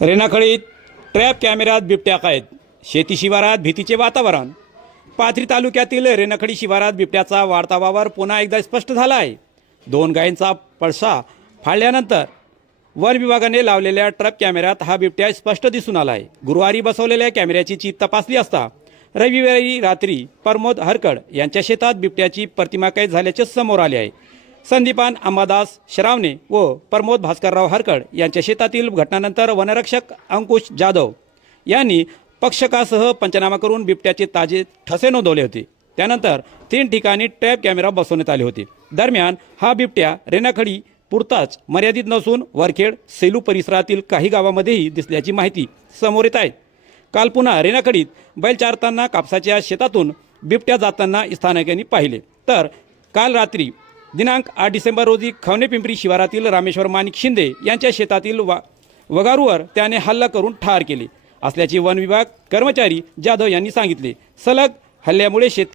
रेणाखळीत trap कॅमेऱ्यात बिबट्या आहेत शेती शिवारात भीतीचे वातावरण. पाथरी तालुक्यातील रेणाखडी शिवारात बिबट्याचा वाढता वावर पुन्हा एकदा स्पष्ट झाला आहे दोन गायींचा पळसा फाळल्यानंतर वन विभागाने लावलेल्या ट्रॅप कॅमेऱ्यात हा बिबट्या स्पष्ट दिसून आला आहे गुरुवारी बसवलेल्या कॅमेऱ्याची चीप तपासली असता रविवारी रात्री प्रमोद हरकड यांच्या शेतात बिबट्याची प्रतिमा कैद झाल्याचे समोर आले आहे. संदीपान अंबादास शरावणे व प्रमोद भास्करराव हरकड यांच्या शेतातील घटनानंतर वनरक्षक अंकुश जाधव यांनी पक्षकासह पंचनामा करून बिबट्याचे ताजे ठसे नोंदवले होते. त्यानंतर तीन ठिकाणी ट्रॅप कॅमेरा बसवण्यात आले होते. दरम्यान हा बिबट्या रेणाखडी पुरताच मर्यादित नसून वरखेड सेलू परिसरातील काही गावामध्येही दिसल्याची माहिती समोर येत आहे. काल पुन्हा रेनाखडीत बैल चारताना कापसाच्या शेतातून बिबट्या जाताना स्थानिकांनी पाहिले. तर काल रात्री दिनांक आठ डिसेंबर रोजी खवणे पिंपरी शिवारातील रामेश्वर माणिक शिंदे यांच्या शेतातील वा वगारूवर त्याने हल्ला करून ठार केले. असल्याचे वन विभाग कर्मचारी जाधव यांनी सांगितले. सलग हल्ल्यामुळे शेत